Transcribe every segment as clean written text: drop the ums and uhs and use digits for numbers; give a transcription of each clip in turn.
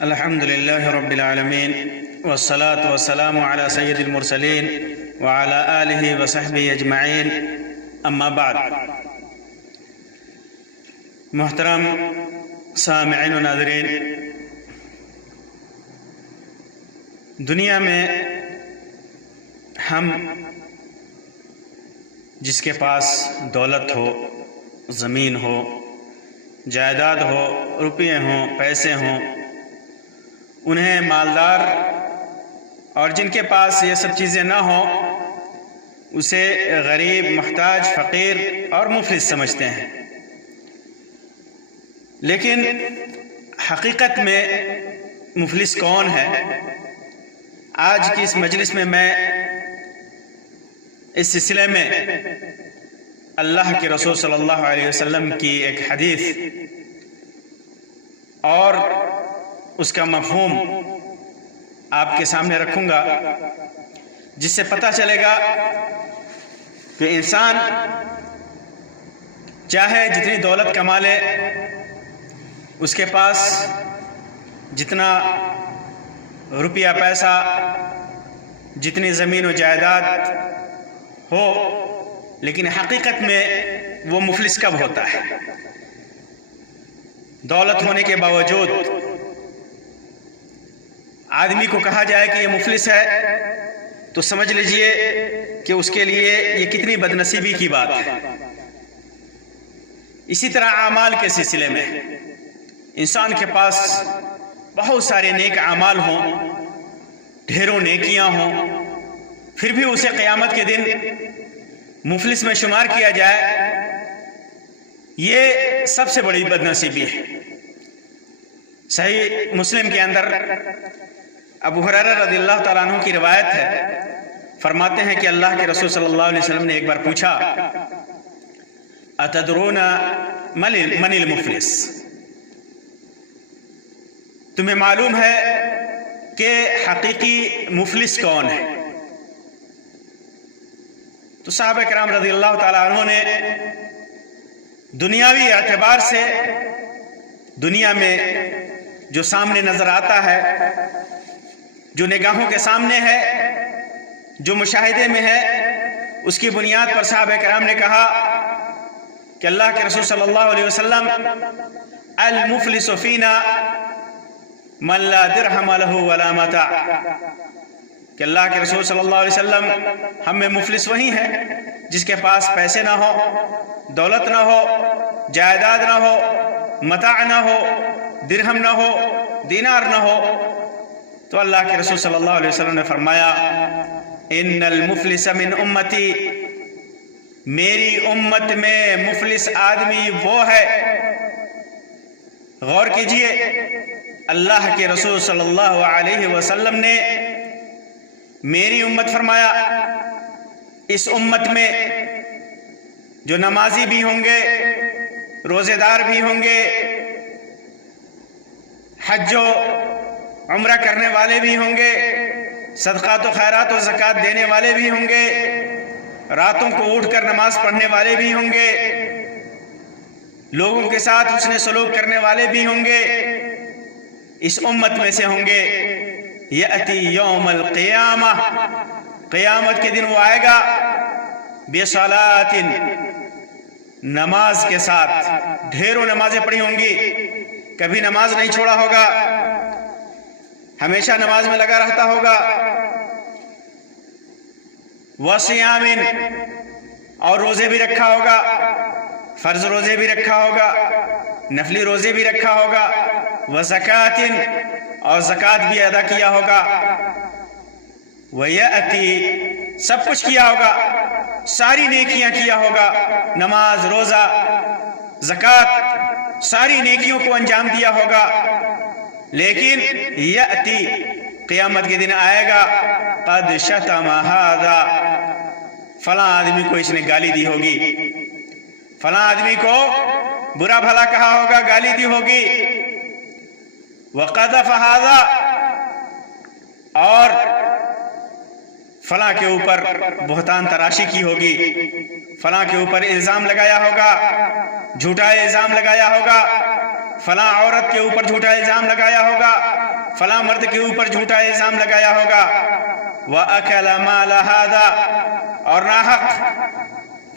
الحمد لله رب العالمين والصلاة والسلام على سيد المرسلين وعلى آله وصحبه أجمعين اما بعد. محترم سامعین و ناظرین، دنیا میں ہم جس کے پاس دولت ہو، زمین ہو، جائیداد ہو، روپیے ہوں، پیسے ہوں، انہیں مالدار، اور جن کے پاس یہ سب چیزیں نہ ہوں اسے غریب، محتاج، فقیر اور مفلس سمجھتے ہیں. لیکن حقیقت میں مفلس کون ہے؟ آج کی اس مجلس میں اس سلسلے میں اللہ کے رسول صلی اللہ علیہ وسلم کی ایک حدیث اور اس کا مفہوم آپ کے سامنے رکھوں گا، جس سے پتہ چلے گا کہ انسان چاہے جتنی دولت کما لے، اس کے پاس جتنا روپیہ پیسہ، جتنی زمین و جائیداد ہو، لیکن حقیقت میں وہ مفلس کب ہوتا ہے؟ دولت ہونے کے باوجود آدمی کو کہا جائے کہ یہ مفلس ہے تو سمجھ لیجئے کہ اس کے لیے یہ کتنی بدنصیبی کی بات ہے. اسی طرح اعمال کے سلسلے میں انسان کے پاس بہت سارے نیک اعمال ہوں، ڈھیروں نیکیاں ہوں، پھر بھی اسے قیامت کے دن مفلس میں شمار کیا جائے، یہ سب سے بڑی بدنصیبی ہے. صحیح مسلم کے اندر ابو ہریرہ رضی اللہ تعالیٰ عنہ کی روایت ہے، فرماتے ہیں کہ اللہ کے رسول صلی اللہ علیہ وسلم نے ایک بار پوچھا، اتدرون من المفلس؟ تمہیں معلوم ہے کہ حقیقی مفلس کون ہے؟ تو صحابہ کرام رضی اللہ تعالیٰ عنہ نے دنیاوی اعتبار سے دنیا میں جو سامنے نظر آتا ہے، جو نگاہوں کے سامنے ہے، جو مشاہدے میں ہے، اس کی بنیاد پر صحابہ کرام نے کہا کہ اللہ کے رسول صلی اللہ علیہ وسلم، المفلس فینا من لا درہم لہ ولا متاع، کہ اللہ کے رسول صلی اللہ علیہ وسلم، ہم میں مفلس وہی ہے جس کے پاس پیسے نہ ہو، دولت نہ ہو، جائیداد نہ ہو، متاع نہ ہو، درہم نہ ہو، دینار نہ ہو. تو اللہ کے رسول صلی اللہ علیہ وسلم نے فرمایا، ان المفلس من امتی، میری امت میں مفلس آدمی وہ ہے. غور کیجئے، اللہ کے رسول صلی اللہ علیہ وسلم نے میری امت فرمایا. اس امت میں جو نمازی بھی ہوں گے، روزے دار بھی ہوں گے، حج و عمرہ کرنے والے بھی ہوں گے، صدقات و خیرات و زکوٰۃ دینے والے بھی ہوں گے، راتوں کو اٹھ کر نماز پڑھنے والے بھی ہوں گے، لوگوں کے ساتھ حسن سلوک کرنے والے بھی ہوں گے. اس امت میں سے ہوں گے. یأتی یوم القیامہ، قیامت کے دن وہ آئے گا، بصلاۃ، نماز کے ساتھ، ڈھیروں نمازیں پڑھی ہوں گی، کبھی نماز نہیں چھوڑا ہوگا، ہمیشہ نماز میں لگا رہتا ہوگا. وصیام، اور روزے بھی رکھا ہوگا، فرض روزے بھی رکھا ہوگا، نفلی روزے بھی رکھا ہوگا. وزکوٰۃ، اور زکوٰۃ بھی ادا کیا ہوگا. ویأتی، سب کچھ کیا ہوگا، ساری نیکیاں کیا ہوگا، نماز، روزہ، زکوٰۃ، ساری نیکیوں کو انجام دیا ہوگا. لیکن یأتی، قیامت کے دن آئے گا، قد شتم ھذا، فلاں آدمی کو اس نے گالی دی ہوگی، فلاں آدمی کو برا بھلا کہا ہوگا، گالی دی ہوگی. وقذف ھذا، اور فلاں کے اوپر بہتان تراشی کی ہوگی، فلاں کے اوپر الزام لگایا ہوگا، جھوٹا الزام لگایا ہوگا، فلاں عورت کے اوپر جھوٹا الزام لگایا ہوگا، فلاں مرد کے اوپر جھوٹا الزام لگایا ہوگا، وَأَكَلَ مَالَ هَذَا، اور ناحق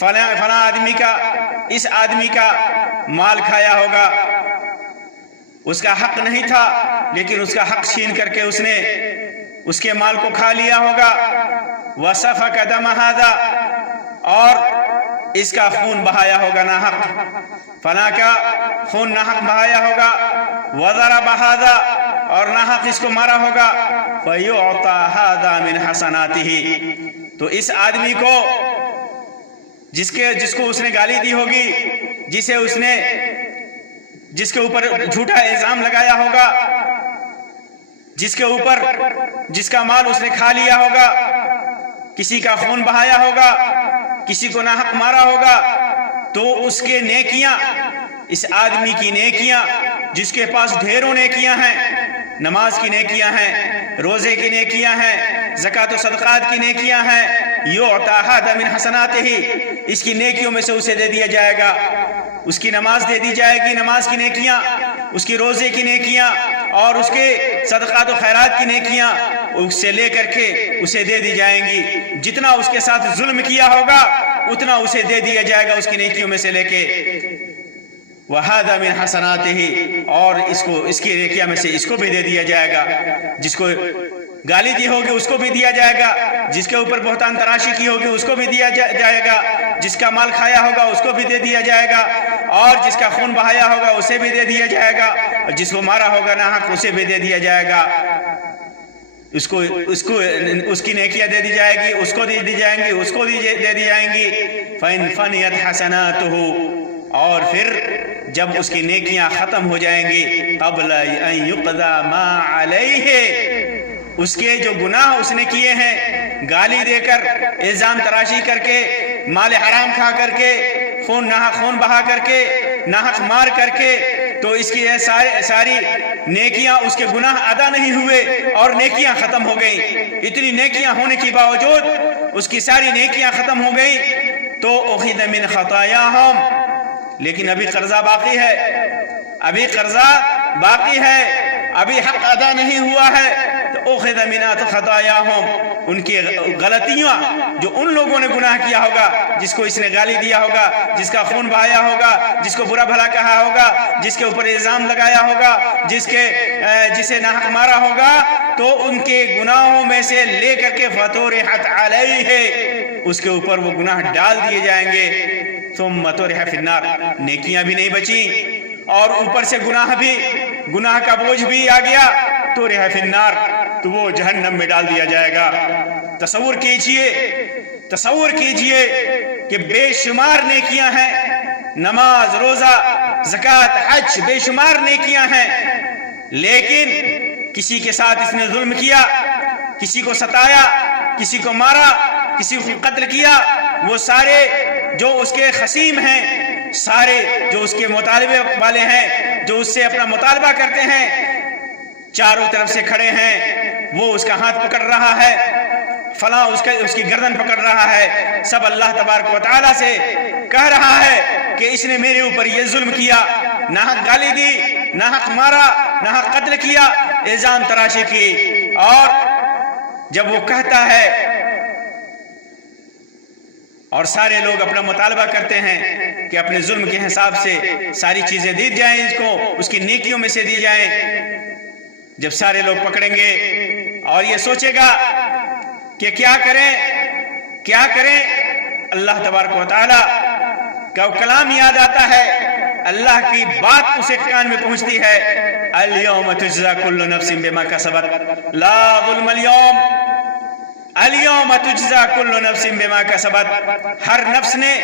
فلاں آدمی کا، اس آدمی کا مال کھایا ہوگا، اس کا حق نہیں تھا لیکن اس کا حق چھین کر کے اس نے اس کے مال کو کھا لیا ہوگا، وَسَفَكَ دَمَ هَذَا، اور اس کا خون بہایا ہوگا ناحق، فلاں کا خون ناحق بہایا ہوگا، وَضَرَبَ هَذَا، اور ناحق اس کو مارا ہوگا، فَيُعْطَى هَذَا مِنْ حَسَنَاتِهِ، تو اس آدمی کو جس کو اس نے گالی دی ہوگی، جس کے اوپر جھوٹا الزام لگایا ہوگا، جس کا مال اس نے کھا لیا ہوگا، کسی کا خون بہایا ہوگا، کسی کو ناحق مارا ہوگا، تو اس کے نیکیاں، اس آدمی کی نیکیاں، جس کے پاس ڈھیروں نیکیاں ہیں، نماز کی نیکیاں ہیں، روزے کی نیکیاں ہیں، زکوٰۃ و صدقات کی نیکیاں ہیں، یعطیٰ ھذا من حسناتہ، اس کی نیکیوں میں سے اسے دے دیا جائے گا، اس کی نماز دے دی جائے گی، نماز کی نیکیاں، اس کی روزے کی نیکیاں اور اس کے صدقات و خیرات کی نیکیاں اس سے لے کر کے اسے دے دی جائیں گی، جتنا اس کے ساتھ ظلم کیا ہوگا اتنا اسے دے دیا جائے گا اس کی نیکیوں میں سے لے کے، وَهَذَا مِنْ حَسَنَاتِهِ، اور اس کی نیکیاں میں سے اس کو بھی دے دیا جائے گا، جس کو گالی دی ہوگی اس کو بھی دیا جائے گا، جس کے اوپر بہتان تراشی کی ہوگی اس کو بھی دیا جائے گا، جس کا مال کھایا ہوگا اس کو بھی دے دیا جائے گا، اور جس کا خون بہایا ہوگا اسے بھی دے دیا جائے گا، اور جس کو مارا ہوگا ناحق اسے بھی دے دیا جائے گا، اس کی نیکیاں دے دی جائے گی، اس کو دے دی جائیں گی، اس کو دے دی جائیں گی، فَإِنْ فَنِيَتْ حَسَنَاتُهُ، اور پھر جب اس کی نیکیاں ختم ہو جائیں گی، قَبْلَ أَنْ يُقْضَى مَا عَلَيْهِ، اس کے جو گناہ اس نے کیے ہیں، گالی دے کر، الزام تراشی کر کے، مال حرام کھا کر کے، ناحق خون بہا کر کے، ناحق مار کر کے، تو اس کی ساری نیکیاں، اس کے گناہ ادا نہیں ہوئے اور نیکیاں ختم ہو گئیں، اتنی نیکیاں ہونے کے باوجود اس کی ساری نیکیاں ختم ہو گئیں، تو أُخِذَ مِنْ خَطَايَاهُمْ، لیکن ابھی قرضہ باقی ہے، ابھی حق ادا نہیں ہوا ہے، تو أُخِذَ مِنْ خَطَايَاهُمْ، ان کی غلطیاں جو ان لوگوں نے گناہ کیا ہوگا، جس کو اس نے گالی دیا ہوگا، جس کا خون بہایا ہوگا، جس کو برا بھلا کہا ہوگا، جس کے اوپر الزام لگایا ہوگا، جسے ناحق مارا ہوگا، تو ان کے گناہوں میں سے لے کر کے فَطُرِحَتْ عَلَيْهِ، اس کے اوپر وہ گناہ ڈال دیے جائیں گے، ثُمَّ طُرِحَ فِي النَّارِ، نیکیاں بھی نہیں بچیں اور اوپر سے گناہ کا بوجھ بھی آ گیا، طُرِحَ فِي النَّارِ، تو وہ جہنم میں ڈال دیا جائے گا۔ تصور کیجئے کہ بے شمار نیکیاں ہیں، نماز، روزہ، زکوٰۃ، حج، بے شمار نیکیاں ہیں، لیکن کسی کے ساتھ اس نے ظلم کیا، کسی کو ستایا، کسی کو مارا، کسی کو قتل کیا، وہ سارے جو اس کے خصیم ہیں، سارے جو اس کے مطالبے والے ہیں، جو اس سے اپنا مطالبہ کرتے ہیں، چاروں طرف سے کھڑے ہیں، وہ اس کا ہاتھ پکڑ رہا ہے، فلاں اس کی گردن پکڑ رہا ہے، سب اللہ تبارک و تعالیٰ سے کہہ رہا ہے کہ اس نے میرے اوپر یہ ظلم کیا، ناحق گالی دی، ناحق مارا، ناحق قتل کیا، الزام تراشی کی، اور جب وہ کہتا ہے اور سارے لوگ اپنا مطالبہ کرتے ہیں کہ اپنے ظلم کے حساب سے ساری چیزیں دی جائیں، اس کو اس کی نیکیوں میں سے دی جائیں، جب سارے لوگ پکڑیں گے اور یہ سوچے گا کہ کیا کریں، اللہ تبارک و تعالیٰ کا کلام یاد آتا ہے، اللہ کی بات اسے کان میں پہنچتی ہے، اليوم تجزا كل نفس بما كسبت لا ظلم اليوم تجزا كل نفس بما كسبت، ہر نفس نے،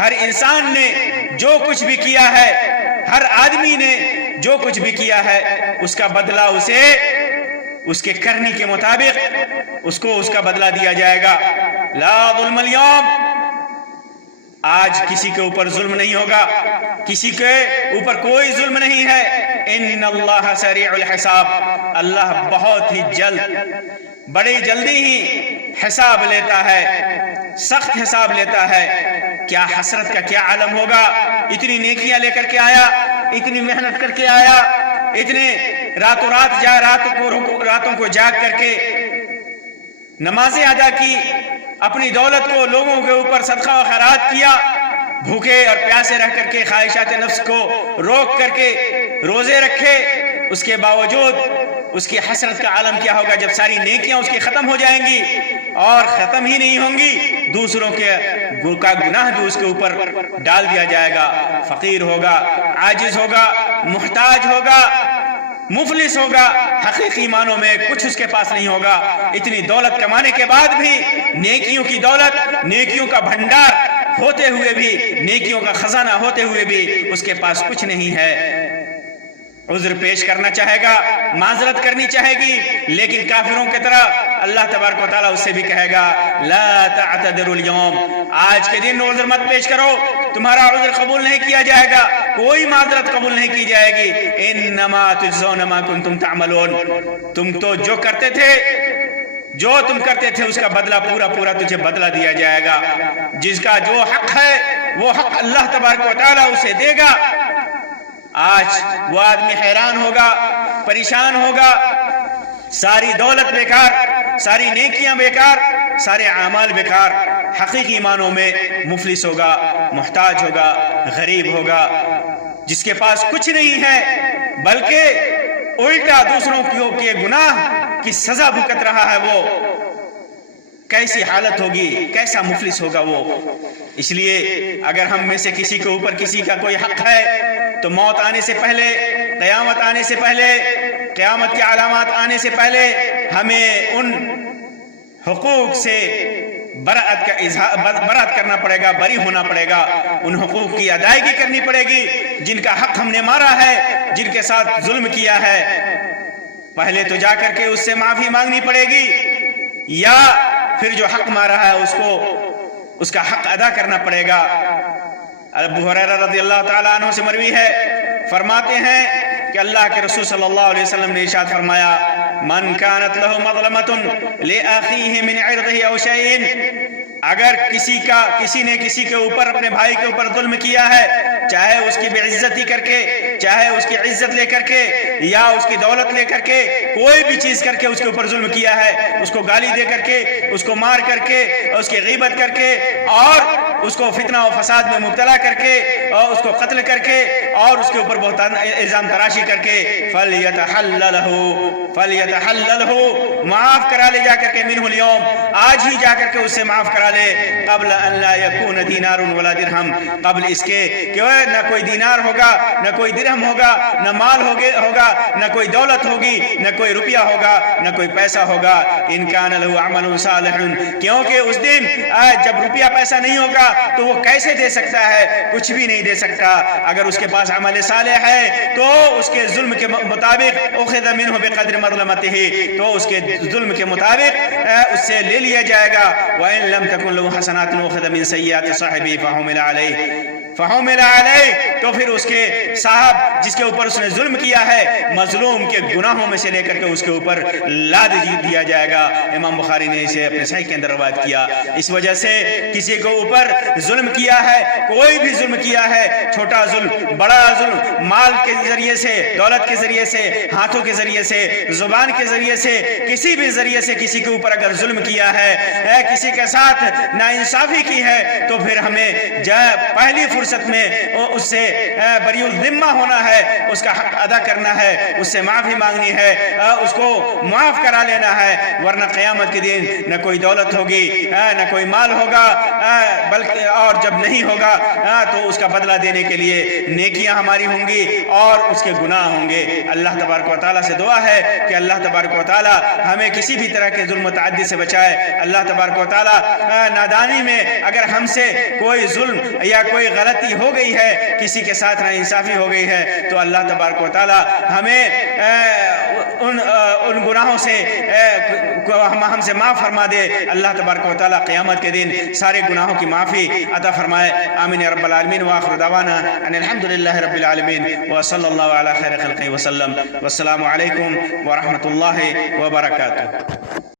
ہر انسان نے جو کچھ بھی کیا ہے، ہر آدمی نے جو کچھ بھی کیا ہے، اس کا بدلہ اسے اس کے کرنی کے مطابق اس کا بدلہ دیا جائے گا، لا ظلم اليوم، آج کسی کے اوپر ظلم نہیں ہوگا، کسی کے اوپر کوئی ظلم نہیں ہے، ان اللہ سریع الحساب، اللہ بہت ہی بڑی جلدی ہی حساب لیتا ہے، سخت حساب لیتا ہے۔ کیا حسرت کا کیا عالم ہوگا، اتنی نیکیاں لے کر کے آیا، اتنی محنت کر کے آیا، اتنے راتوں کو جاگ کر کے نمازیں ادا کی، اپنی دولت کو لوگوں کے اوپر صدقہ و خیرات کیا، بھوکے اور پیاسے رہ کر کے خواہشات نفس کو روک کر کے روزے رکھے، اس کے باوجود اس کی حسرت کا عالم کیا ہوگا جب ساری نیکیاں اس کی ختم ہو جائیں گی، اور ختم ہی نہیں ہوں گی، دوسروں کا گناہ بھی اس کے اوپر ڈال دیا جائے گا، فقیر ہوگا، عاجز ہوگا، محتاج ہوگا، مفلس ہوگا، حقیقی معنوں میں کچھ اس کے پاس نہیں ہوگا۔ اتنی دولت کمانے کے بعد بھی، نیکیوں کی دولت، نیکیوں کا بھنڈار ہوتے ہوئے بھی، نیکیوں کا خزانہ ہوتے ہوئے بھی اس کے پاس کچھ نہیں ہے۔ عذر پیش کرنا چاہے گا، معذرت کرنی چاہے گی، لیکن کافروں کی طرح اللہ تبارک و تعالیٰ اس سے بھی کہے گا لا تعتذروا اليوم، آج کے دن عذر مت پیش کرو، تمہارا عذر قبول نہیں کیا جائے گا، کوئی معذرت قبول نہیں کی جائے گی۔ انما تجزون ما کنتم تعملون، تم تو جو تم کرتے تھے اس کا بدلہ پورا تجھے بدلہ دیا جائے گا۔ جس کا جو حق ہے وہ حق اللہ تبارک و تعالیٰ اسے دے گا۔ آج وہ آدمی حیران ہوگا، پریشان ہوگا، ساری دولت بیکار، ساری نیکیاں بیکار، سارے اعمال بیکار، حقیقی معنوں میں مفلس ہوگا، محتاج ہوگا، غریب ہوگا، جس کے پاس کچھ نہیں ہے، بلکہ الٹا دوسروں کے گناہ کی سزا بھگت رہا ہے۔ وہ کیسی حالت ہوگی، کیسا مفلس ہوگا وہ۔ اس لیے اگر ہم میں سے کسی کے اوپر کسی کا کوئی حق ہے تو موت آنے سے پہلے، قیامت آنے سے پہلے، قیامت کی علامات آنے سے پہلے ہمیں ان حقوق سے برات کرنا پڑے گا، بری ہونا پڑے گا، ان حقوق کی ادائیگی کرنی پڑے گی جن کا حق ہم نے مارا ہے، جن کے ساتھ ظلم کیا ہے۔ پہلے تو جا کر کے اس سے معافی مانگنی پڑے گی، یا پھر جو حق مارا ہے اس کا حق ادا کرنا پڑے گا۔ ابو ہریرہ رضی اللہ تعالیٰ عنہ سے مروی ہے، فرماتے ہیں کہ اللہ کے رسول صلی اللہ علیہ وسلم نے ارشاد فرمایا من كانت له مظلمة لأخيه من عرضه أو شيء، اگر کسی نے کسی کے اوپر، اپنے بھائی کے اوپر ظلم کیا ہے، چاہے اس کی بے عزتی کر کے، چاہے اس کی عزت لے کر کے، یا اس کی دولت لے کر کے، کوئی بھی چیز کر کے اس کے اوپر ظلم کیا ہے، اس کو گالی دے کر کے، اس کو مار کر کے، اس کی غیبت کر کے، اور اس کو فتنہ و فساد میں مبتلا کر کے، اور اس کو قتل کر کے، اور اس کے اوپر بہتان الزام تراشی کر کے، فَلْيَتَحَلَّلْهُ، معاف کرا لے جا کر کے، منہ اليوم، آج ہی جا کر کے اس سے معاف کرا لے، قبل ان لا يكون دینار ولا درہم، قبل اس کے کہ نہ کوئی دینار ہوگا، نہ کوئی درہم ہوگا، نہ مال ہوگا، نہ کوئی دولت ہوگی، نہ کوئی روپیہ ہوگا، نہ کوئی پیسہ ہوگا۔ ان کان له عمل صالح، کیونکہ اس دن جب روپیہ پیسہ نہیں ہوگا تو وہ کیسے دے سکتا ہے؟ کچھ بھی نہیں دے سکتا۔ اگر اس کے پاس عمل صالح ہے تو اس کے ظلم کے مطابق اخذ منہ بقدر مظلمتہ، تو اس کے ظلم کے مطابق اس سے لے لیا جائے گا۔ وَإِن لَمْ تَكُنْ لَهُ حَسَنَاتٌ أُخِذَ مِنْ سَيِّئَاتِ صَاحِبِهِ فَحُمِلَ عَلَيْهِ، تو پھر اس کے صاحب جس کے اوپر اس نے ظلم کیا ہے، مظلوم کے گناہوں میں سے لے کر کے اس کے اوپر لاد دیا جائے گا۔ امام بخاری نے اسے اپنے صحیح کے اندر روایت کیا۔ اس وجہ سے کسی کے اوپر ظلم کیا ہے، کوئی بھی ظلم کیا ہے، چھوٹا ظلم، بڑا ظلم، مال کے ذریعے سے، دولت کے ذریعے سے، ہاتھوں کے ذریعے سے، زبان کے ذریعے سے، کسی بھی ذریعے سے کسی کے اوپر اگر ظلم کیا ہے، کسی کے ساتھ ناانصافی کی ہے، تو پھر ہمیں پہلی فرصت میں اس سے بری الذمہ ہونا ہے، اس کا حق ادا کرنا ہے، اس سے معافی مانگنی ہے، اس کو معاف کرا لینا ہے، ورنہ قیامت کے دن نہ کوئی دولت ہوگی، نہ کوئی مال ہوگا، بلکہ اور جب نہیں ہوگا تو اس کا بدلہ دینے کے لیے نیکیاں ہماری ہوں گی اور اس کے گناہ ہوں گے۔ اللہ تبارک و تعالیٰ سے دعا ہے کہ اللہ تبارک و تعالیٰ ہمیں کسی بھی طرح کے ظلم و تعدی سے بچائے۔ اللہ تبارک و تعالیٰ نادانی میں اگر ہم سے کوئی ظلم یا کوئی غلطی ہو گئی ہے، کسی کے ساتھ ناانصافی ہو گئی ہے، تو اللہ تبارک و تعالیٰ ہمیں ان گناہوں سے ہم سے معاف فرما دے۔ اللہ تبارک و تعالیٰ قیامت کے دن سارے گناہوں کی معافی عطا فرمائے۔ آمین یا رب العالمین، وآخر دعوانا ان الحمدللہ رب العالمین، وصلی اللہ علی خیر خلقہ وسلم، والسلام علیکم ورحمۃ اللہ وبرکاتہ۔